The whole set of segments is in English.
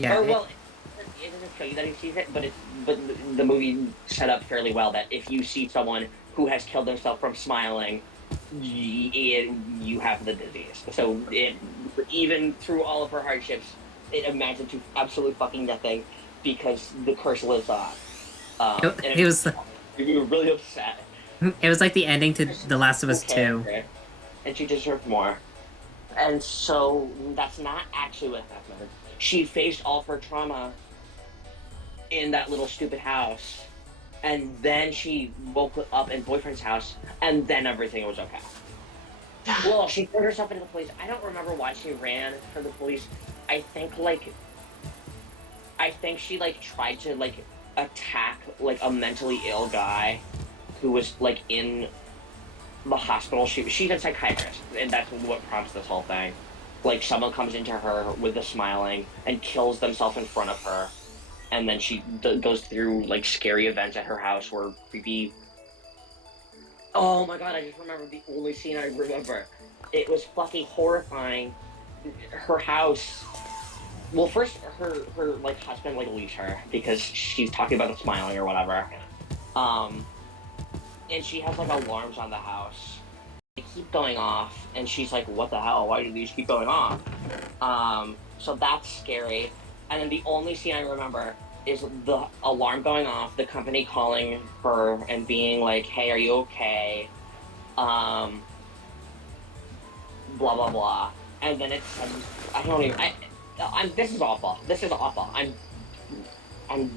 Yeah. Or well, it doesn't show you that he sees it, but the movie set up fairly well that if you see someone who has killed themselves from smiling, you have the disease. So even through all of her hardships, it amounted to absolute fucking nothing because the curse lives on. And It was we were really upset. it was like the ending to The Last of Us Okay, 2. and she deserved more. And so that's not actually what happened. She faced all of her trauma in that little stupid house, and then she woke up in boyfriend's house, and then everything was okay. Well, she threw herself into the police. I don't remember why she ran for the police. I think like I think she like tried to like attack like a mentally ill guy who was like in the hospital. She's a psychiatrist, and that's what prompts this whole thing. Like someone comes into her with the smiling and kills themselves in front of her, and then she goes through like scary events at her house where creepy. Oh my god! I just remember the only scene I remember. It was fucking horrifying. Her house. Well, first her like husband like leaves her because she's talking about the smiling or whatever. Um, and she has like alarms on the house. They keep going off, and she's like, "What the hell? Why do these keep going off?" So that's scary. And then the only scene I remember is the alarm going off, the company calling her and being like, "Hey, are you okay?" Blah blah blah. And then it's I don't even. This is awful. This is awful. I'm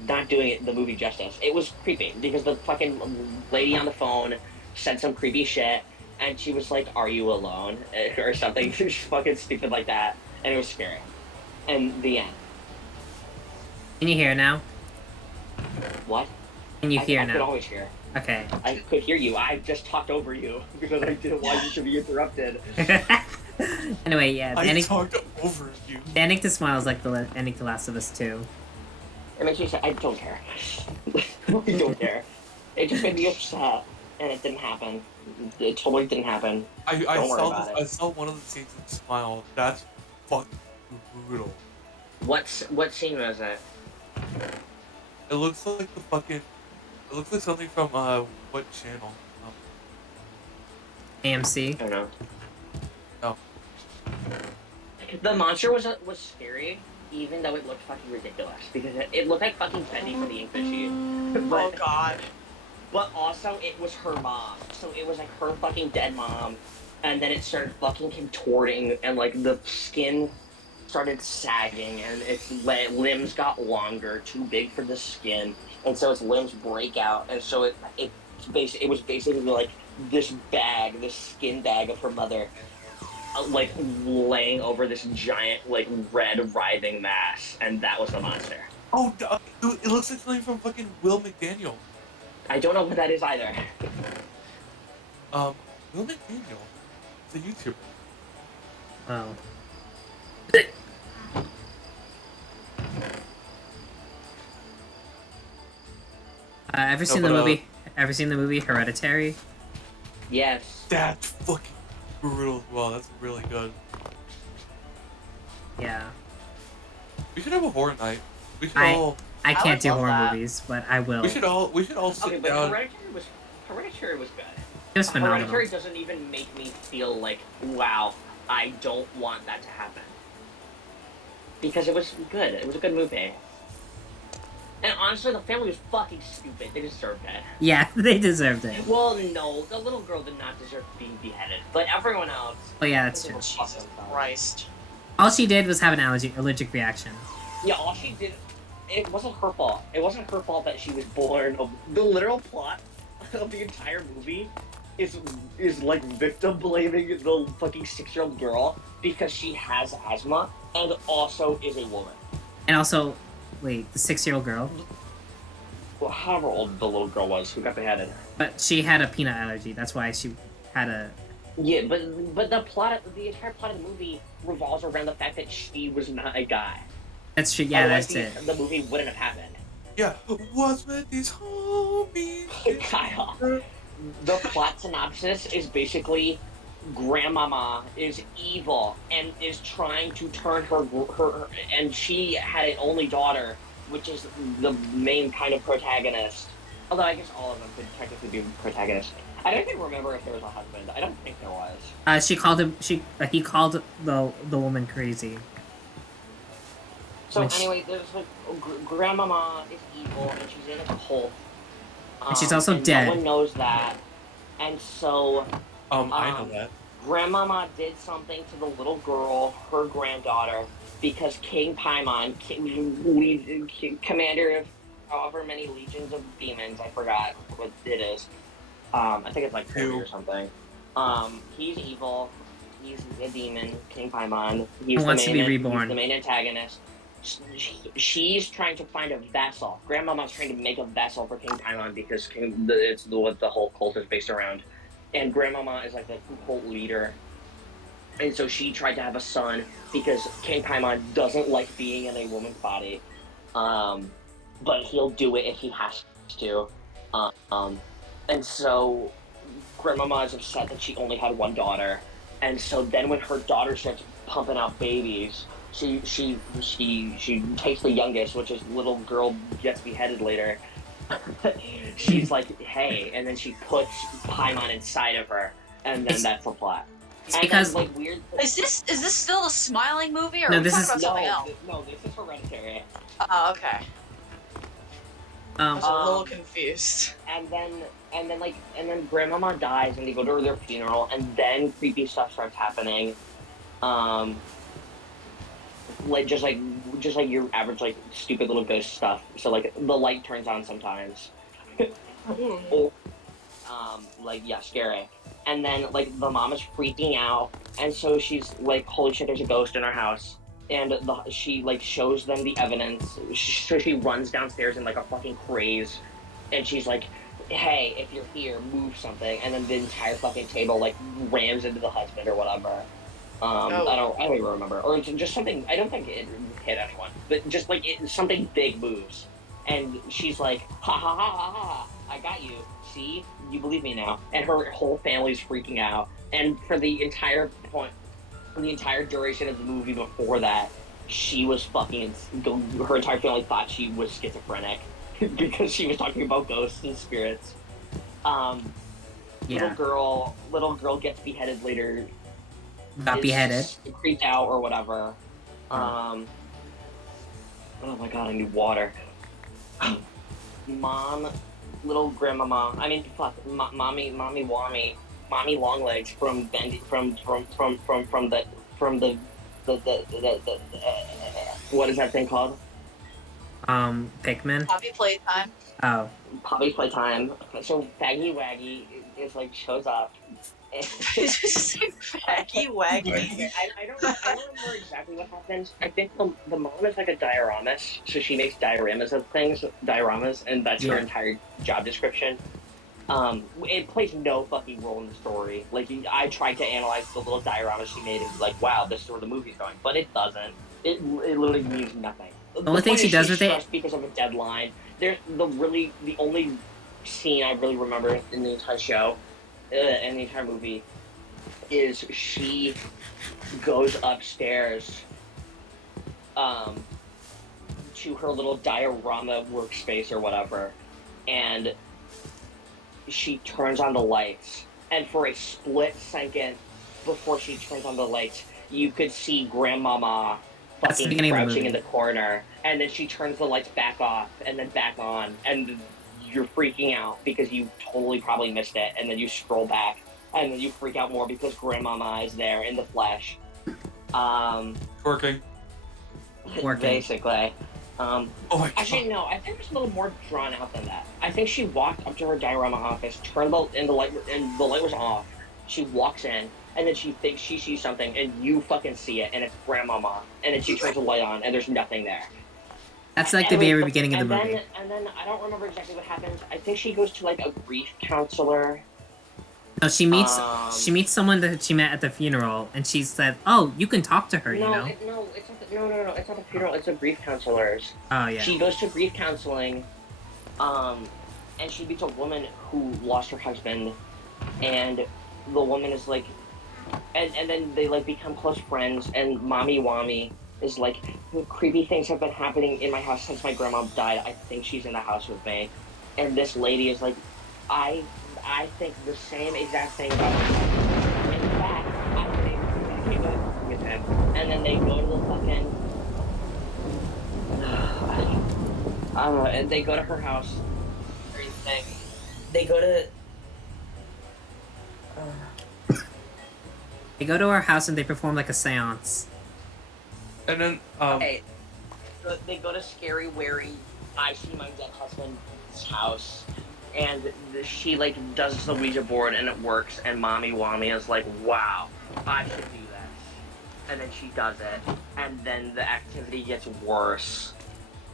not doing it the movie justice. It was creepy because the fucking lady on the phone said some creepy shit, and she was like, "Are you alone?" or something fucking stupid like that, and it was scary. And the end. Can you hear now? What? Can you hear I could now? always hear. Okay. I could hear you. I just talked over you because I didn't want you to be interrupted. Anyway, yeah. I talked over you. The ending to Smile is like the ending to Last of Us 2. It makes me say, I don't care. I don't care. It just made me upset, and it didn't happen. It totally didn't happen. I saw one of the scenes in Smile. That's fucking brutal. What scene was it? It looks like the fucking. It looks like something from what channel? AMC. I don't know. No. The monster was scary, even though it looked fucking ridiculous because it looked like fucking Bendy from the Ink Machine. Oh god. But also, it was her mom, so it was like her fucking dead mom, and then it started fucking contorting, and like the skin started sagging, and its limbs got longer, too big for the skin, and so its limbs break out, and so it was basically like this bag, this skin bag of her mother, like laying over this giant like red writhing mass, and that was the monster. Oh, dude, it looks like something from fucking Will McDaniel. I don't know what that is either. Will McDaniel, the YouTuber. Oh. Ever seen the movie? Ever seen the movie Hereditary? Yes. That's fucking brutal as well. That's really good. Yeah. We should have a horror night. We should all. I can't do love horror that. movies, but I will. We should all sit Okay, but down. Hereditary was good. It was phenomenal. Hereditary doesn't even make me feel like, wow, I don't want that to happen. Because it was good. It was a good movie. And honestly, the family was fucking stupid. They deserved it. Yeah, they deserved it. Well, no, the little girl did not deserve being beheaded, but everyone else. Oh yeah, that's true. Jesus Christ. All she did was have an allergic reaction. Yeah, all she did. It wasn't her fault. It wasn't her fault that she was born. The literal plot of the entire movie is like victim blaming the fucking 6-year-old girl because she has asthma and also is a woman. And also, wait, the 6-year-old girl? Well, however old the little girl was who got beheaded. But she had a peanut allergy. That's why she had a. Yeah, but the entire plot of the movie revolves around the fact that she was not a guy. That's true. Yeah, Otherwise, that's it. The movie wouldn't have happened. Yeah. What's with these homies? Kyle. The plot synopsis is basically grandmama is evil and is trying to turn her, and she had an only daughter, which is the main kind of protagonist. Although I guess all of them could technically be protagonists. I don't even remember if there was a husband. I don't think there was. She called him. He called the woman crazy. So Which- anyway, there's like grandmama is evil and she's in a cult. And she's also and dead. No one knows that, and so I know that. grandmama did something to the little girl, her granddaughter, because King Paimon, commander of however many legions of demons, I forgot what it is. I think it's like 40 or something. He's evil. He's a demon, King Paimon. He wants to be reborn. He's the main antagonist. She's trying to find a vessel. Grandmama's trying to make a vessel for King Paimon because it's what the whole cult is based around. And Grandmama is like the cult leader. And so she tried to have a son because King Paimon doesn't like being in a woman's body. But he'll do it if he has to. And so Grandmama is upset that she only had one daughter. And so then when her daughter starts pumping out babies, she takes the youngest, which is little girl gets beheaded later. She's like, hey, and then she puts Paimon inside of her, and then that's the plot. It's because then, like, weird. Is this still the Smiling movie, or No, are we this talking is- about something else? No, this is Hereditary. Oh, okay. I was a little confused. And then Grandmama dies, and they go to their funeral, and then creepy stuff starts happening. Like just like your average like stupid little ghost stuff. So like the light turns on sometimes. Or like yeah, scary. And then like the mom is freaking out, and so she's like, holy shit, there's a ghost in our house. And she like shows them the evidence. So she runs downstairs in like a fucking craze, and she's like, hey, if you're here, move something. And then the entire fucking table like rams into the husband or whatever. I don't even remember. Or it's just something, I don't think it hit anyone, but just like something big moves. And she's like, ha ha ha ha ha, I got you. See? You believe me now. And her whole family's freaking out. And for the entire duration of the movie before that, she was fucking, her entire family thought she was schizophrenic because she was talking about ghosts and spirits. Yeah. Little girl gets beheaded later. Got beheaded. Creeped out or whatever. Oh my god, I need water. Mom, little grandmama. I mean, fuck, mommy wommy, mommy longlegs from the what is that thing called? Pikmin. Poppy Playtime. Oh. Poppy's Playtime. So Faggy Waggy is like shows up. Faggy Waggy. I don't remember exactly what happens. I think the mom is like a dioramist, so she makes dioramas of things, and that's her entire job description. It plays no fucking role in the story. Like, I tried to analyze the little diorama she made and be like, wow, this is where the movie's going, but it doesn't. It literally means nothing. The only thing she does with it because of a deadline. There's the only scene I really remember in the entire show. In the entire movie, is she goes upstairs to her little diorama workspace or whatever, and she turns on the lights, and for a split second before she turns on the lights, you could see Grandmama fucking crouching in the corner, and then she turns the lights back off and then back on, and you're freaking out because you totally probably missed it, and then you scroll back, and then you freak out more because Grandmama is there in the flesh. Working. Basically. Oh my god. Actually, no, I think it's a little more drawn out than that. I think she walked up to her diorama office, turned the light was off. She walks in, and then she thinks she sees something, and you fucking see it, and it's Grandmama, and then she turns the light on, and there's nothing there. That's like the very beginning of the movie. And then I don't remember exactly what happens. I think she goes to like a grief counselor. No, she meets someone that she met at the funeral, and she said, "Oh, you can talk to her," you know. It's not a funeral. It's a grief counselor's. Oh yeah. She goes to grief counseling, and she meets a woman who lost her husband, and the woman is like, and then they like become close friends. And Mommy Wommy is like, creepy things have been happening in my house since my grandma died. I think she's in the house with me. And this lady is like, I I think the same exact thing about myself. In fact, I've been able to communicate with him. And then they go to the fucking I don't know, and they go to her house. Everything. They go to. They go to our house and they perform like a seance. And then, Okay. So they go to Scary Wary, I See My Dead Husband's house, and she like does the Ouija board and it works. And Mommy Wommy is like, "Wow, I should do this." And then she does it, and then the activity gets worse.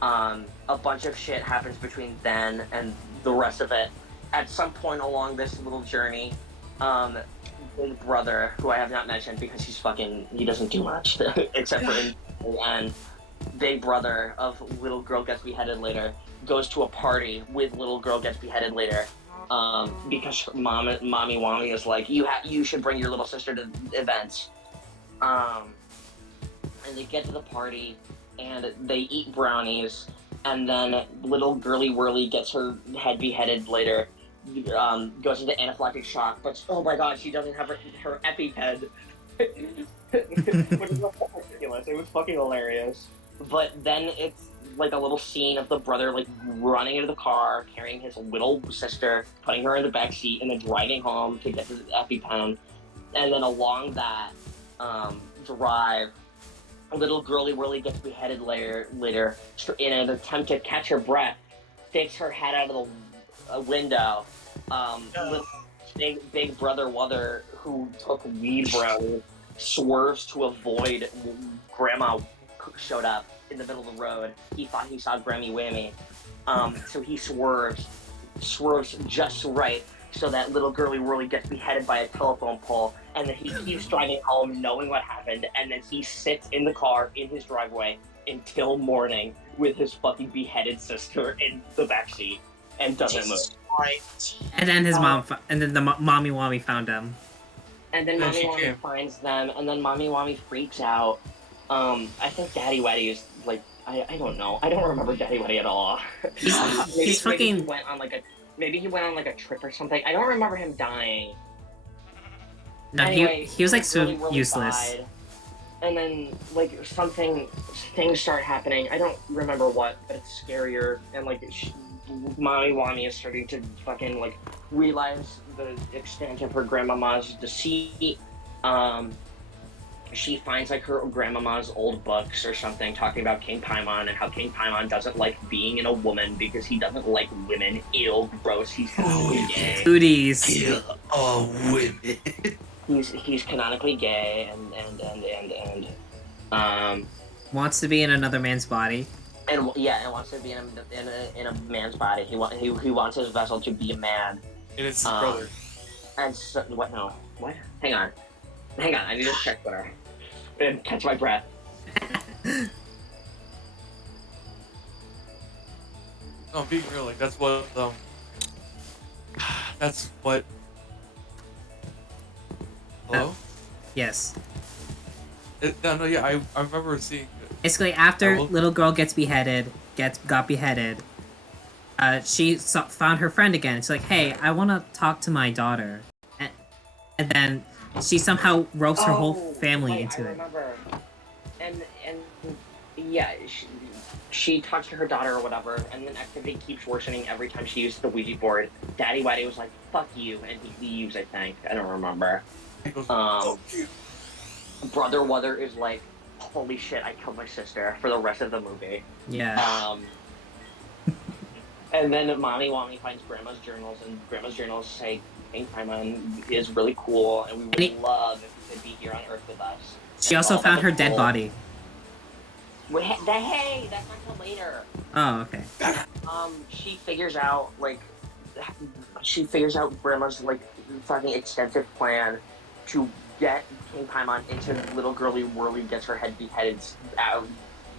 A bunch of shit happens between then and the rest of it. At some point along this little journey, Big Brother, who I have not mentioned because he doesn't do much except for in the end. Big Brother of Little Girl Gets Beheaded Later goes to a party with Little Girl Gets Beheaded Later, because Mommy Wommy is like, you should bring your little sister to events. And they get to the party and they eat brownies, and then little Girly Whirly gets her head beheaded later, goes into anaphylactic shock, but oh my god, she doesn't have her EpiPen. Which is ridiculous. It was fucking hilarious. But then it's like a little scene of the brother like running into the car, carrying his little sister, putting her in the back seat, and then driving home to get the EpiPen. And then along that drive, little Girly Whirly gets beheaded later in an attempt to catch her breath, sticks her head out of the window. Little big brother Wother, who took weed brownie, swerves to avoid Grandma showed up in the middle of the road. He thought he saw Grammy Whammy, so he swerves just right so that little Girly Whirly gets beheaded by a telephone pole, and then he keeps driving home knowing what happened, and then he sits in the car in his driveway until morning with his fucking beheaded sister in the backseat and doesn't move. Right. And then his mom, and then the Mommy Wommy found him. And then Mommy Wommy finds them, and then Mommy Wommy freaks out. I think Daddy Waddy is like, I don't know. I don't remember Daddy Waddy at all. He's fucking. Maybe he went on like a trip or something. I don't remember him dying. No, anyway, he was like so really useless. Died. And then like things start happening. I don't remember what, but it's scarier. And like Mommy Wommy is starting to fucking like realize the extent of her grandmama's deceit. She finds like her grandmama's old books or something talking about King Paimon and how King Paimon doesn't like being in a woman because he doesn't like women. Ew, gross. He's canonically gay. Cooties. Yeah, oh, women. He's canonically gay and Wants to be in another man's body. and wants to be in a man's body. He wants his vessel to be a man. And it's his brother. And so, what? No. What? Hang on. I need to check Twitter and catch my breath. No, being real, like that's what Hello? Yes. Yeah, I remember seeing Basically, after little girl got beheaded, she found her friend again. She's like, "Hey, I want to talk to my daughter," and then she somehow ropes her whole family into it. I remember. And yeah, she talks to her daughter or whatever, and then activity keeps worsening every time she uses the Ouija board. Daddy Waddy was like, "Fuck you," and he leaves. I think I don't remember. Brother Wother is like, "Holy shit, I killed my sister" for the rest of the movie. Yeah. And then Mommy Wommy finds Grandma's journals, and Grandma's journals say King Paimon is really cool, and we would love if he could be here on Earth with us. She also found her dead body. Wait, hey, that's not till later. Oh, okay. She figures out Grandma's like fucking extensive plan to get King Paimon into little Girly Whirly gets her head beheaded out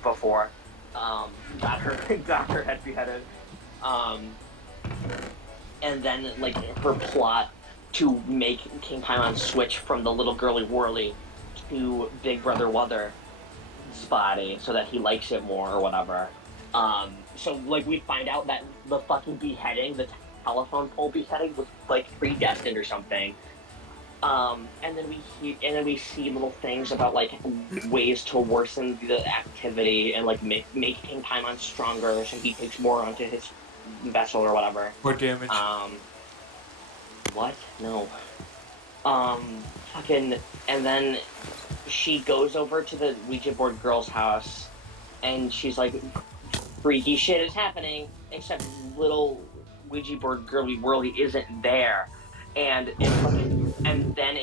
before. Got her head beheaded. And then like her plot to make King Paimon switch from the little girly whirly to Big Brother Wother's body so that he likes it more or whatever. So like we find out that the fucking beheading, the telephone pole beheading, was like predestined or something. And then we see little things about like ways to worsen the activity and like make King Paimon stronger so he takes more onto his vessel or whatever. More damage. What? No. Fucking, and then she goes over to the Ouija board girl's house, and she's like, freaky shit is happening, except little Ouija board girly whirly isn't there. And then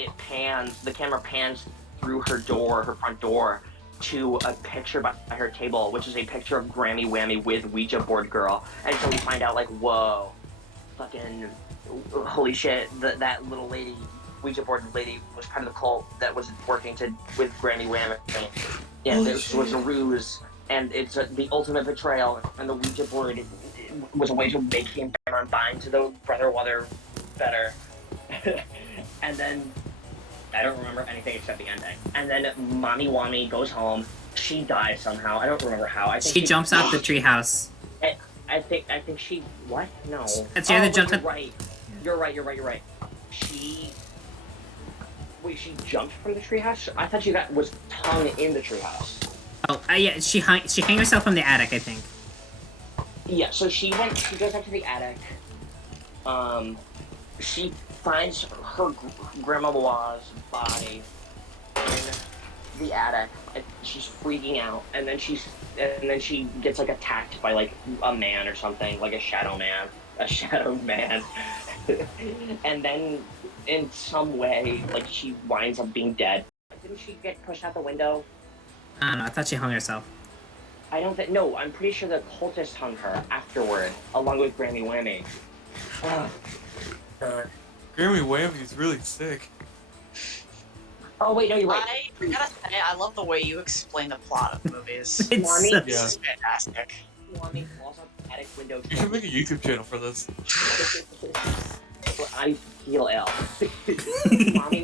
the camera pans through her front door, to a picture by her table, which is a picture of Grammy Whammy with Ouija board girl. And so we find out, like, whoa, fucking, holy shit, that little lady, Ouija board lady, was part of the cult that was working with Grammy Whammy. Yeah, this was a ruse, and it's the ultimate betrayal, and the Ouija board was a way to make him bind to the Brother Wother better. And then I don't remember anything except the ending. And then Mommy Wami goes home. She dies somehow. I don't remember how. I think she jumps out the treehouse. I think she. What? No. It's either jumped. You're right. She jumped from the treehouse. I thought she was hung in the treehouse. Oh, yeah. She hung herself from the attic, I think. Yeah. So she goes up to the attic. She finds her grandma's body in the attic, and she's freaking out. And then she gets like attacked by like a man or something, like a shadow man. And then in some way, like she winds up being dead. Didn't she get pushed out the window? I don't know. I thought she hung herself. I don't think. No, I'm pretty sure the cultist hung her afterward, along with Grammy Whammy. Grammy Whammy is really sick. Oh wait, no, you're right. I gotta say, I love the way you explain the plot of movies. Whammy, This is fantastic. Whammy falls out the attic window. You should make a YouTube channel for this. I feel ill. Mommy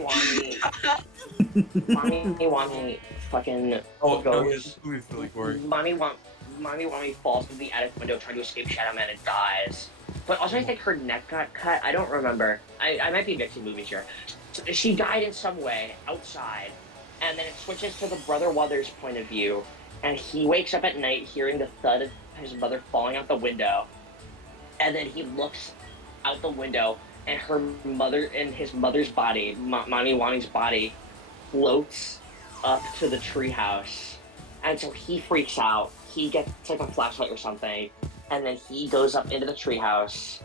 Whammy fucking Oh, no, goes. this movie's really gory. Mommy Whammy falls through the attic window trying to escape Shadow Man and dies. But also I think her neck got cut. I don't remember. I might be mixing movies here. She died in some way outside, and then it switches to the Brother Wother's point of view, and he wakes up at night hearing the thud of his mother falling out the window, and then he looks out the window, and his mother's body, Mommy Wammy's body, floats up to the treehouse, and so he freaks out. He gets like a flashlight or something, and then he goes up into the treehouse.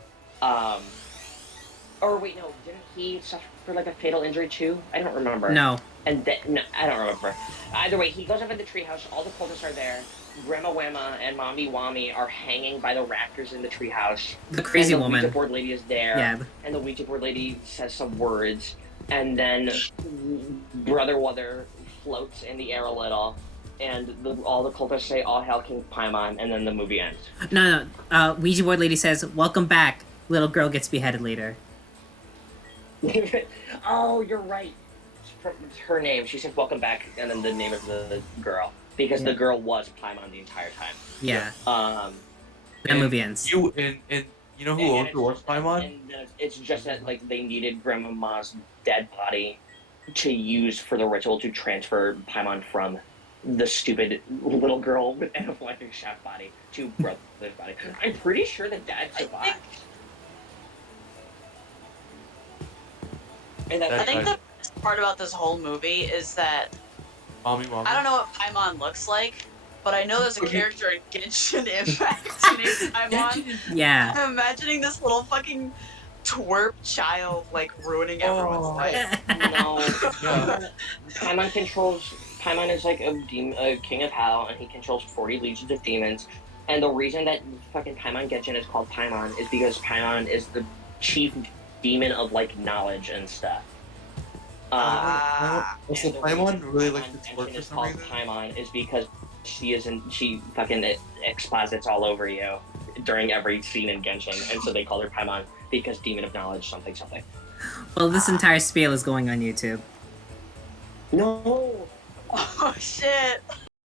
Or wait, no, didn't he suffer like a fatal injury too? I don't remember. No. And no, I don't remember. Either way, he goes up in the treehouse. All the cultists are there. Grandma Whamma and Mommy Whammy are hanging by the rafters in the treehouse. The crazy and the woman. Ouija board lady is there. Yeah. And the Ouija board lady says some words, and then Brother Wother floats in the air a little. And all the cultists say, "All hail King Paimon," and then the movie ends. No. Ouija board lady says, "Welcome back." Little girl gets beheaded later. Oh, you're right. It's her name. She said, "Welcome back," and then the name of the girl, because the girl was Paimon the entire time. Yeah. That And movie ends. You know who also was Paimon? And it's just that like they needed Grandmama's dead body to use for the ritual to transfer Paimon from the stupid little girl with anaphylactic shock body to Brother's body. I'm pretty sure the dad survived. I think the best part about this whole movie is that Mommy. I don't know what Paimon looks like, but I know there's a character in Genshin Impact named Paimon. Yeah. I'm imagining this little fucking twerp child like ruining everyone's life. No. Yeah. Paimon is like a king of hell, and he controls 40 legions of demons. And the reason that fucking Paimon Genshin is called Paimon is because Paimon is the chief demon of like knowledge and stuff. Also, Paimon really likes to twerk for is some called reason. Paimon is because she fucking exposits all over you during every scene in Genshin, and so they call her Paimon because demon of knowledge something. Well, this entire spiel is going on YouTube. No. Oh shit.